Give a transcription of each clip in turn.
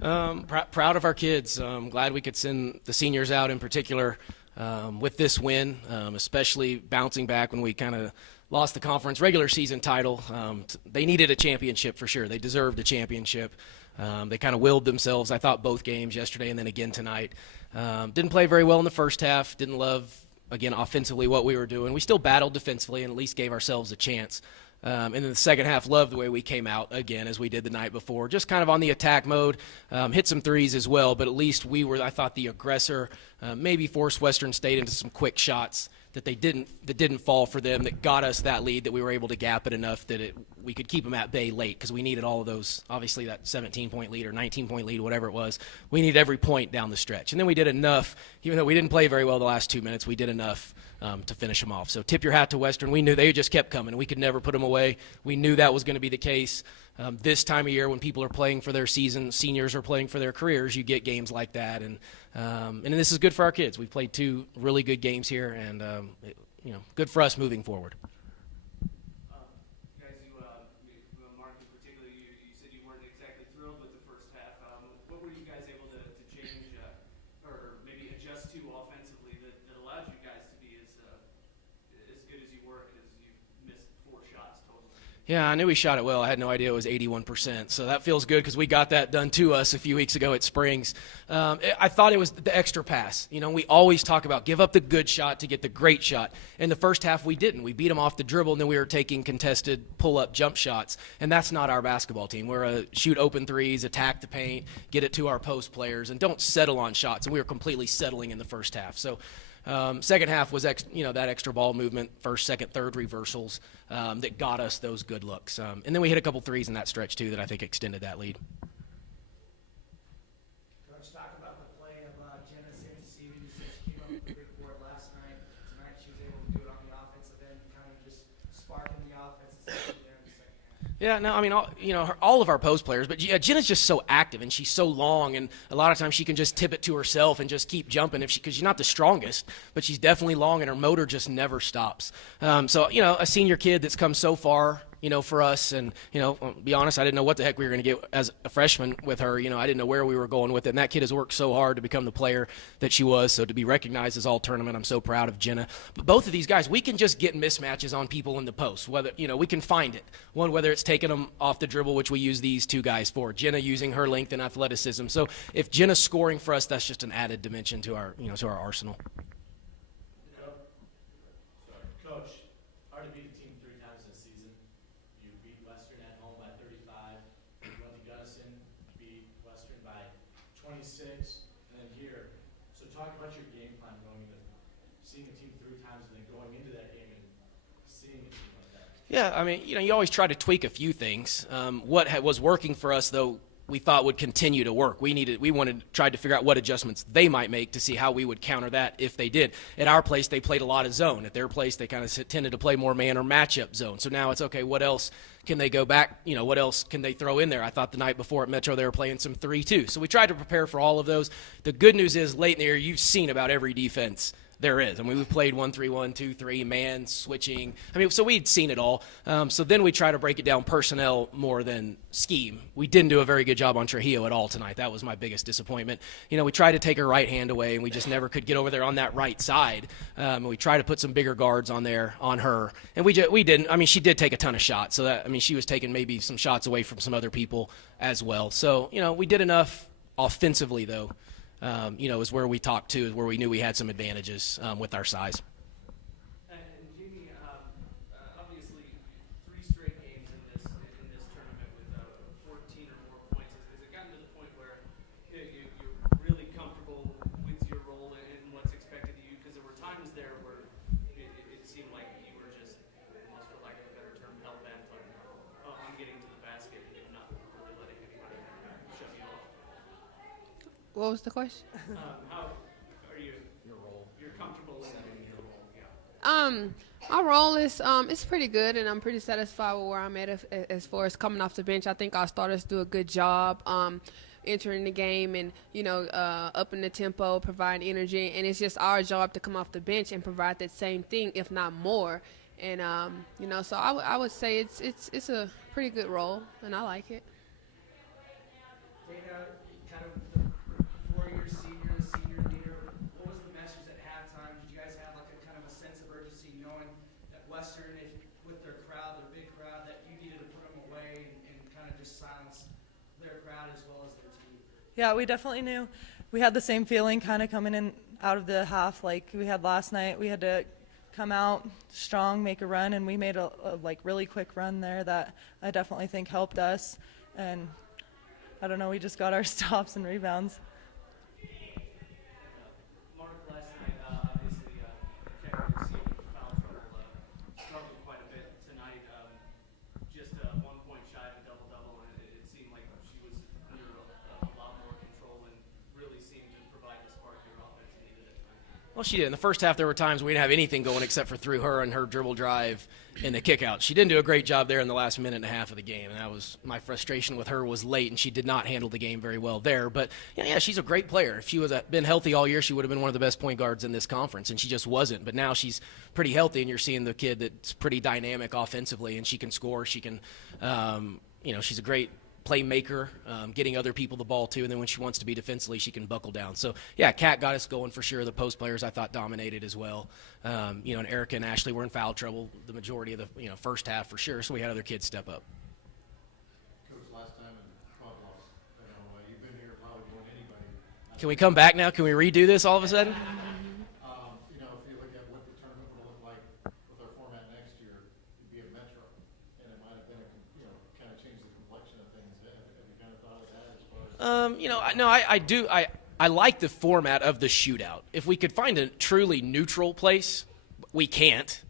Proud of our kids. Glad we could send the seniors out in particular with this win, especially bouncing back when we kind of lost the conference regular season title. They needed a championship for sure. They deserved a championship. They kind of willed themselves, I thought, both games yesterday and then again tonight. Didn't play very well in the first half. Didn't love, again, offensively what we were doing. We still battled defensively and at least gave ourselves a chance. And in the second half, loved the way we came out again as we did the night before. Just kind of on the attack mode, hit some threes as well, but at least we were, I thought, the aggressor. Maybe forced Western State into some quick shots that didn't fall for them, that got us that lead, that we were able to gap it enough that we could keep them at bay late because we needed all of those. Obviously, that 17-point lead or 19-point lead, whatever it was, we needed every point down the stretch. And then we did enough, even though we didn't play very well the last 2 minutes, we did enough to finish them off. So tip your hat to Western. We knew they just kept coming. We could never put them away. We knew that was going to be the case. This time of year when people are playing for their season, seniors are playing for their careers, you get games like that. And this is good for our kids. We've played 2 really good games here, and good for us moving forward. Guys, Mark in particular, you said you weren't exactly thrilled with the first half. What were you guys able to change or maybe adjust to offensively that allowed you guys to be as good as you were, because you missed 4 shots total? Yeah, I knew we shot it well. I had no idea it was 81%. So that feels good because we got that done to us a few weeks ago at Springs. I thought it was the extra pass. We always talk about give up the good shot to get the great shot. In the first half, we didn't. We beat them off the dribble, and then we were taking contested pull-up jump shots. And that's not our basketball team. We're a shoot open threes, attack the paint, get it to our post players, and don't settle on shots. And we were completely settling in the first half. So second half was that extra ball movement, first, second, third reversals that got us those good looks. And then we hit a couple threes in that stretch, too, that I think extended that lead. Coach, talk about the play of Jenna Simmons. Simmons came up with a big board last night. Tonight she was able to do it on the offensive end, kind of just sparking the offense, especially there in the second half. Yeah, no, I mean, all of our post players, but Jenna's just so active and she's so long, and a lot of times she can just tip it to herself and just keep jumping because she's not the strongest, but she's definitely long and her motor just never stops. So a senior kid that's come so far, for us, and I'll be honest, I didn't know what the heck we were going to get as a freshman with her. I didn't know where we were going with it, and that kid has worked so hard to become the player that she was. So to be recognized as all tournament, I'm so proud of Jenna. But both of these guys, we can just get mismatches on people in the post. Whether we can find it. One, whether it's taking them off the dribble, which we use these 2 guys for. Jenna using her length and athleticism. So if Jenna's scoring for us, that's just an added dimension to our arsenal. Coach, hard to beat a team 3 times this season. You beat Western at home by 35. You went to Gunnison, beat Western by 26, and then here. So talk about your game plan going into seeing a team 3 times and then going into that game and seeing a team like that. Yeah, I mean, you always try to tweak a few things. What was working for us, though, we thought would continue to work. Tried to figure out what adjustments they might make to see how we would counter that if they did. At our place, they played a lot of zone. At their place, they kind of tended to play more man or matchup zone. So now it's, okay, what else can they go back? What else can they throw in there? I thought the night before at Metro they were playing some 3-2. So we tried to prepare for all of those. The good news is late in the year, you've seen about every defense there is. I mean, we've played 1-3-1, 2-3, man, switching. I mean, so we'd seen it all. So then we try to break it down personnel more than scheme. We didn't do a very good job on Trujillo at all tonight. That was my biggest disappointment. We tried to take her right hand away, and we just never could get over there on that right side. We tried to put some bigger guards on there on her, and we didn't. I mean, she did take a ton of shots. So she was taking maybe some shots away from some other people as well. So we did enough offensively, though. Is where we talked to, is where we knew we had some advantages with our size. And Jamie, obviously 3 straight games in this tournament with 14 or more points. Has it gotten to the point where you're really comfortable with your role and what's expected of you? Because there were times there where it seemed like you were just, almost for lack of a better term, hell-bent on getting to the basket and not really letting anybody shove you off. What was the question? How are you? Your role. You're comfortable in your role, yeah. My role is it's pretty good, and I'm pretty satisfied with where I'm at as far as coming off the bench. I think our starters do a good job entering the game and upping the tempo, providing energy, and it's just our job to come off the bench and provide that same thing, if not more. And so I would say it's a pretty good role, and I like it. Dana, Western, if with their crowd, their big crowd, that you needed to put them away and kind of just silence their crowd as well as their team? Yeah, we definitely knew. We had the same feeling kind of coming in out of the half like we had last night. We had to come out strong, make a run, and we made a like really quick run there that I definitely think helped us. And I don't know, we just got our stops and rebounds. Mark, last night, obviously, Kellogg received foul trouble, struggled quite a bit tonight. Just 1 point shy of a double-double, and it seemed like she was under a lot more control and really seemed to provide the spark your offense needed at times. Well, she did. In the first half, there were times we didn't have anything going except for through her and her dribble drive and the kick out. She didn't do a great job there in the last minute and a half of the game, and that was my frustration with her was late, and she did not handle the game very well there. But, yeah, she's a great player. If she was been healthy all year, she would have been one of the best point guards in this conference, and she just wasn't. But now she's pretty healthy, and you're seeing the kid that's pretty dynamic offensively, and she can score. She can, she's a great playmaker, getting other people the ball too, and then when she wants to be defensively, she can buckle down. So, yeah, Kat got us going for sure. The post players I thought dominated as well. And Erica and Ashley were in foul trouble the majority of the first half for sure, so we had other kids step up. Coach, last time in club loss, you've been here probably more than anybody. Can we come back now? Can we redo this all of a sudden? If you look at what the tournament will look like with our format next year, you'd be a Metro, and it might have been, kind of changed the complexion of things. Have you kind of thought of that as far as? I do. I like the format of the shootout. If we could find a truly neutral place, we can't.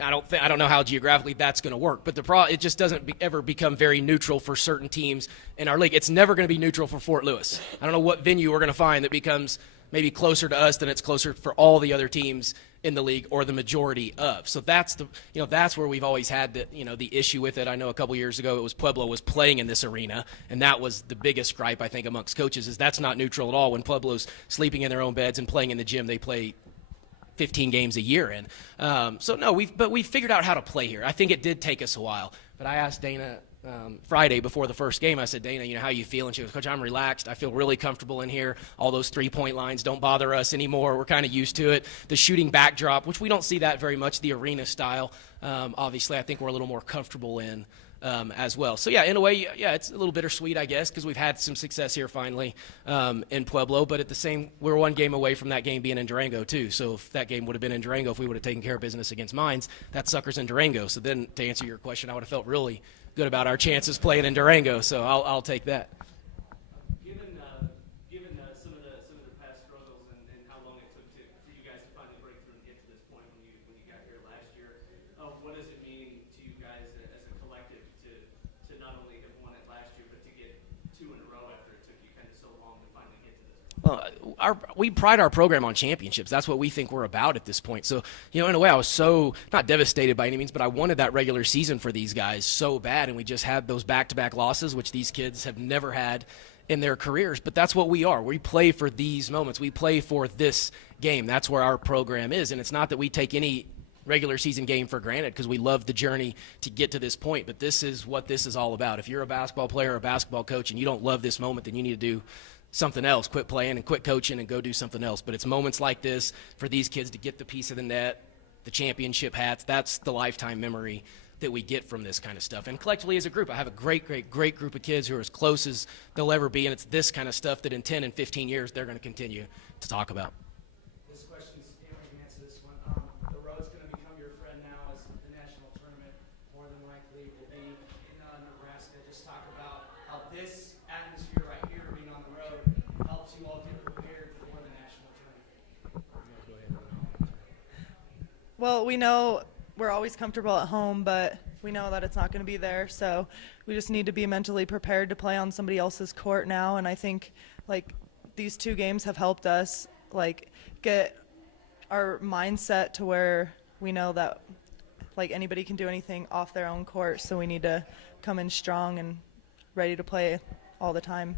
I don't know how geographically that's going to work, but it just doesn't ever become very neutral for certain teams in our league. It's never going to be neutral for Fort Lewis. I don't know what venue we're going to find that becomes maybe closer to us than it's closer for all the other teams in the league or the majority of. So that's that's where we've always had the issue with it. I know a couple years ago it was Pueblo was playing in this arena, and that was the biggest gripe I think amongst coaches is that's not neutral at all. When Pueblo's sleeping in their own beds and playing in the gym, they play 15 games a year in. We figured out how to play here. I think it did take us a while, but I asked Dana Friday before the first game. I said, Dana, how you feeling? She goes, Coach, I'm relaxed. I feel really comfortable in here. All those 3-point lines don't bother us anymore. We're kind of used to it. The shooting backdrop, which we don't see that very much, the arena style, obviously I think we're a little more comfortable in as well. So, yeah, in a way, it's a little bittersweet, I guess, because we've had some success here finally in Pueblo. But we're one game away from that game being in Durango, too. So if that game would have been in Durango, if we would have taken care of business against Mines, that sucker's in Durango. So then to answer your question, I would have felt really good about our chances playing in Durango. So I'll take that. Given some of the past struggles and how long it took for you guys to finally break through and get to this point when you got here last year, what does it mean to you guys as a collective to not only have won it last year but to get 2 in a row after it took you kind of so long to finally get to this point? We pride our program on championships. That's what we think we're about at this point. So, in a way, I was so not devastated by any means, but I wanted that regular season for these guys so bad, and we just had those back-to-back losses, which these kids have never had in their careers. But that's what we are. We play for these moments. We play for this game. That's where our program is, and it's not that we take any regular season game for granted because we love the journey to get to this point, but this is what this is all about. If you're a basketball player or a basketball coach and you don't love this moment, then you need to do something else, quit playing and quit coaching and go do something else. But it's moments like this for these kids to get the piece of the net, the championship hats. That's the lifetime memory that we get from this kind of stuff. And collectively as a group, I have a great group of kids who are as close as they'll ever be, and it's this kind of stuff that in 10 and 15 years they're going to continue to talk about. This question's, anyone can answer this one. The road's going to become your friend now as the national tournament more than likely will be in Nebraska. Just talk about how this atmosphere right here, being on the road, helps you all get prepared for the national tournament. Well, we know we're always comfortable at home, but we know that it's not going to be there. So we just need to be mentally prepared to play on somebody else's court now. And I think, these 2 games have helped us, get our mindset to where we know that, anybody can do anything off their own court. So we need to come in strong and ready to play all the time.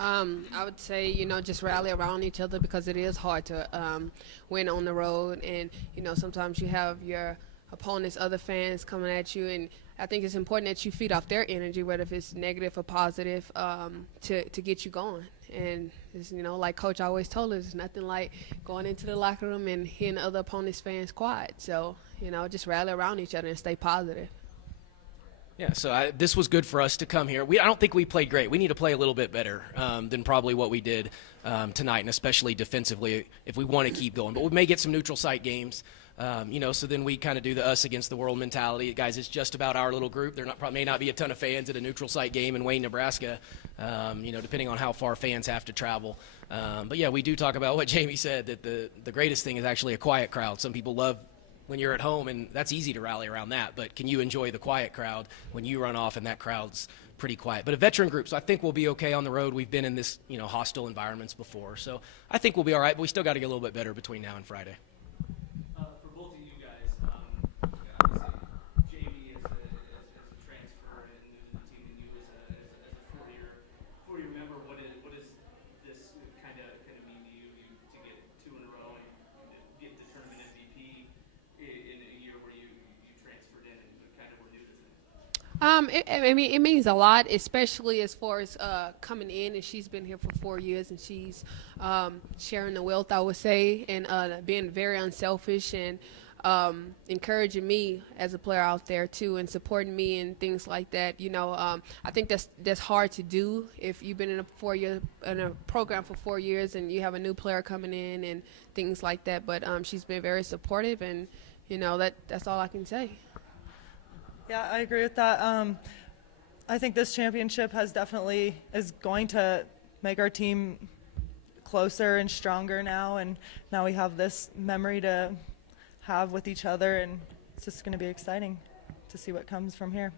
I would say, just rally around each other because it is hard to win on the road. And, sometimes you have your opponents, other fans coming at you. And I think it's important that you feed off their energy, whether if it's negative or positive, to get you going. And it's, like Coach always told us, it's nothing like going into the locker room and hearing the other opponent's fans quiet. So, just rally around each other and stay positive. Yeah, so this was good for us to come here. I don't think we played great. We need to play a little bit better than probably what we did tonight, and especially defensively if we want to keep going. But we may get some neutral site games, so then we kind of do the us against the world mentality. Guys, it's just about our little group. There may not be a ton of fans at a neutral site game in Wayne, Nebraska, depending on how far fans have to travel. But, yeah, we do talk about what Jamie said, that the greatest thing is actually a quiet crowd. Some people love when you're at home, and that's easy to rally around that. But can you enjoy the quiet crowd when you run off and that crowd's pretty quiet? But a veteran group, so I think we'll be okay on the road. We've been in this, hostile environments before. So I think we'll be all right, but we still got to get a little bit better between now and Friday. For both of you guys, obviously Jamie as a transfer and new to the team, and you as a four-year member, what is this kind of mean to you to get two in a row and get the tournament MVP in a year where you transferred in and kind of were new to things? It means a lot, especially as far as coming in, and she's been here for 4 years, and she's sharing the wealth, I would say, and being very unselfish and encouraging me as a player out there too, and supporting me and things like that. I think that's hard to do if you've been in a program for 4 years and you have a new player coming in and things like that. But she's been very supportive, and that's all I can say. Yeah, I agree with that. I think this championship is going to make our team closer and stronger now, and now we have this memory to have with each other, and it's just going to be exciting to see what comes from here.